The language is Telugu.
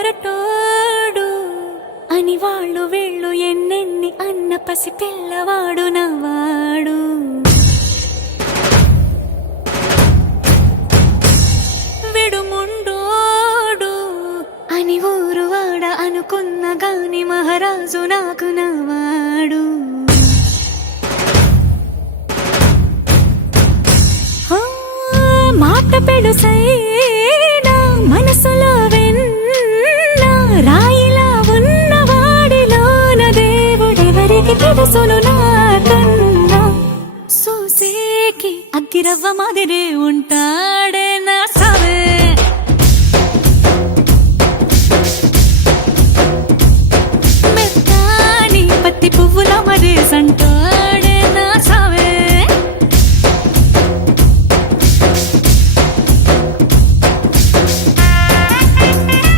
మొరటోడు అని వాళ్ళు వీళ్ళు ఎన్నెన్ని అన్న పసి పిల్లవాడు నవ్వాడు. విడుముండోడు అని ఊరు వాడ అనుకున్న గాని మహారాజు నాకు నవ్వాడు. మాట పెడుసైనా మనసులో వెన్న రాయిలా ఉన్నవాడిలోన దేవుడెవరికి తెలుసును నాకన్నా. సూసేకి అగ్గిరవ్వ మాదిరే ఉంటాడు.